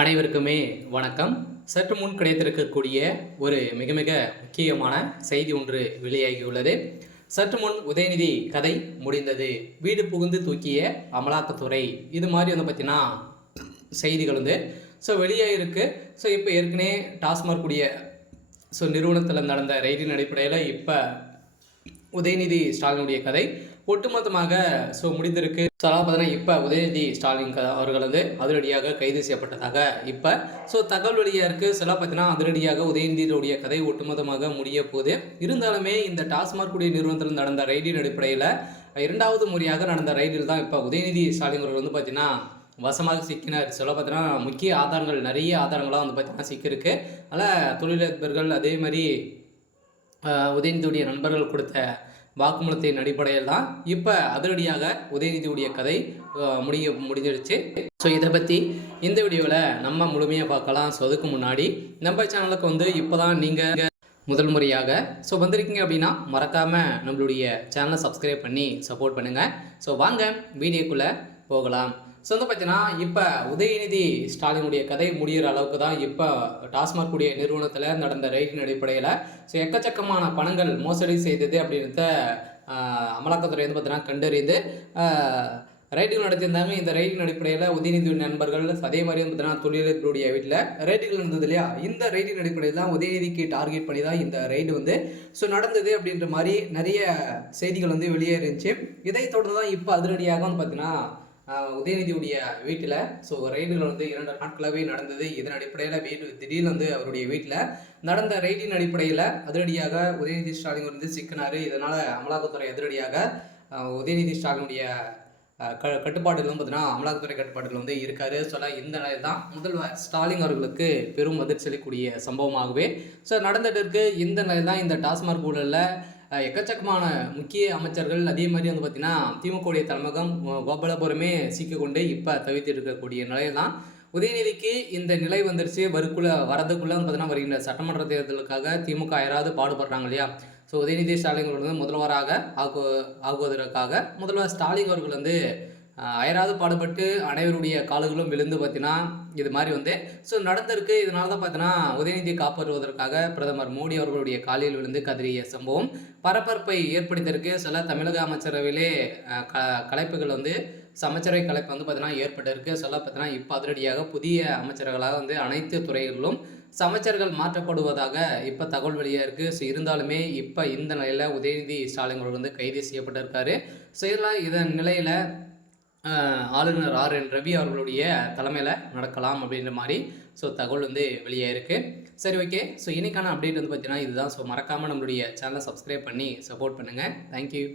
அனைவருக்குமே வணக்கம். சற்று முன் கிடைத்திருக்கக்கூடிய ஒரு மிக மிக முக்கியமான செய்தி ஒன்று வெளியாகியுள்ளது. சற்று முன் உதயநிதி கதை முடிந்தது, வீடு புகுந்து தூக்கிய அமலாக்கத்துறை, இது மாதிரி பார்த்தீங்கன்னா செய்திகள் வெளியாகிருக்கு. இப்போ ஏற்கனவே டாஸ்மாக் கூடிய நிறுவனத்தில் நடந்த ரெய்டின் அடிப்படையில் இப்போ உதயநிதி ஸ்டாலினுடைய கதை ஒட்டுமொத்தமாக முடிந்திருக்கு. பார்த்தீங்கன்னா இப்போ உதயநிதி ஸ்டாலின் அவர்கள் அதிரடியாக கைது செய்யப்பட்டதாக இப்போ தகவல் வெளியாக இருக்குது. பார்த்தீங்கன்னா அதிரடியாக உதயநிதியுடைய கதை ஒட்டுமொத்தமாக முடிய போகுது. இருந்தாலுமே இந்த டாஸ்மாக் கூடிய நிறுவனத்தில் நடந்த ரெய்டின் அடிப்படையில் இரண்டாவது முறையாக நடந்த ரெய்டில் தான் இப்போ உதயநிதி ஸ்டாலின் அவர்கள் பார்த்தீங்கன்னா வசமாக சிக்கினார். பார்த்தீங்கன்னா முக்கிய ஆதாரங்கள், நிறைய ஆதாரங்களாக பார்த்தீங்கன்னா சிக்கிருக்கு. அதனால் தொழிலதிபர்கள் அதே மாதிரி உதயநிதியுடைய நண்பர்கள் கொடுத்த வாக்குமூலத்தின் அடிப்படையில் தான் இப்போ அதிரடியாக உதயநிதியுடைய கதை முடிஞ்சிடுச்சு. இதை பற்றி இந்த வீடியோவில் நம்ம முழுமையாக பார்க்கலாம். அதுக்கு முன்னாடி நம்ம சேனலுக்கு இப்போ தான் நீங்கள் முதல் முறையாக வந்திருக்கீங்க அப்படின்னா மறக்காமல் நம்மளுடைய சேனலை சப்ஸ்கிரைப் பண்ணி சப்போர்ட் பண்ணுங்கள். வாங்க வீடியோக்குள்ளே போகலாம். பார்த்தீங்கன்னா இப்போ உதயநிதி ஸ்டாலினுடைய கதை முடிகிற அளவுக்கு தான் இப்போ டாஸ்மாக் கூடிய நிறுவனத்தில் நடந்த ரெய்டின் அடிப்படையில் எக்கச்சக்கமான பணங்கள் மோசடி செய்தது அப்படின்றத அமலாக்கத்துறை பார்த்தீங்கன்னா கண்டறிந்து ரைடுகள் நடத்தியிருந்தாங்க. இந்த ரைடின் அடிப்படையில் உதயநிதி நண்பர்கள் அதே மாதிரி பார்த்தீங்கன்னா தொழிலதிபருடைய வீட்டில் ரைடுகள் நடந்தது இல்லையா, இந்த ரைடின் அடிப்படையில் தான் உதயநிதிக்கு டார்கெட் பண்ணி தான் இந்த ரைடு நடந்தது அப்படின்ற மாதிரி நிறைய செய்திகள் வெளியே இருந்துச்சு. இதை தொடர்ந்து தான் இப்போ அதிரடியாக பார்த்தீங்கன்னா உதயநிதியுடைய வீட்டில் ரைடுகள் 2 நாட்களாகவே நடந்தது. இதன் அடிப்படையில் திடீர்னு அவருடைய வீட்டில் நடந்த ரைடின் அடிப்படையில் அதிரடியாக உதயநிதி ஸ்டாலின் சிக்கினார். இதனால் அமலாக்கத்துறை அதிரடியாக உதயநிதி ஸ்டாலினுடைய கட்டுப்பாடுகளும் பார்த்தீங்கன்னா அமலாக்கத்துறை கட்டுப்பாடுகள் இருக்காரு. இந்த நிலையில் தான் முதல்வர் ஸ்டாலின் அவர்களுக்கு பெரும் அதிர்ச்சி அளிக்கக்கூடிய சம்பவமாகவே நடந்துட்டு இருக்கு. இந்த நிலையில் தான் இந்த டாஸ்மாக் ஊழலில் எக்கச்சக்கமான முக்கிய அமைச்சர்கள் அதே மாதிரி பார்த்தீங்கன்னா திமுகவுடைய தலைமையகம் கோபாலபுரமே சிக்கிக்கொண்டு இப்போ தவிர்த்து இருக்கக்கூடிய நிலையில் தான் உதயநிதிக்கு இந்த நிலை வந்துருச்சு. வரதுக்குள்ளே பார்த்தீங்கன்னா வருகின்ற சட்டமன்ற தேர்தலுக்காக திமுக யாராவது பாடுபடுறாங்க இல்லையா. உதயநிதி ஸ்டாலின் அவர்கள் முதல்வராக ஆகுவதற்காக முதல்வர் ஸ்டாலின் அவர்கள் அயராது பாடுபட்டு அனைவருடைய கால்களும் விழுந்து பார்த்தீங்கன்னா இது மாதிரி நடந்திருக்கு. இதனால தான் பார்த்தீங்கன்னா உதயநிதியை காப்பாற்றுவதற்காக பிரதமர் மோடி அவர்களுடைய காலில் விழுந்து கதறிய சம்பவம் பரபரப்பை ஏற்படுத்தியிருக்கு. தமிழக அமைச்சரவையிலே கலைப்புகள் அமைச்சரவை கலைப்பு பார்த்தீங்கன்னா ஏற்பட்டிருக்கு. பார்த்தீங்கன்னா இப்போ அதிரடியாக புதிய அமைச்சர்களாக அனைத்து துறைகளிலும் அமைச்சர்கள் மாற்றப்படுவதாக இப்போ தகவல் வெளியாக இருக்குது. இருந்தாலுமே இப்போ இந்த நிலையில் உதயநிதி ஸ்டாலின் அவர்கள் கைது செய்யப்பட்டிருக்காரு. இதன் நிலையில் ஆளுநர் RN ரவி அவர்களுடைய தலைமையில் நடக்கலாம் அப்படின்ற மாதிரி தகவல் வெளியாக இருக்குது. சரி, ஓகே. இன்னைக்கான அப்டேட் பார்த்தீங்கன்னா இதுதான். மறக்காமல் நம்மளுடைய சேனலை சப்ஸ்கிரைப் பண்ணி சப்போர்ட் பண்ணுங்கள். தேங்க்யூ.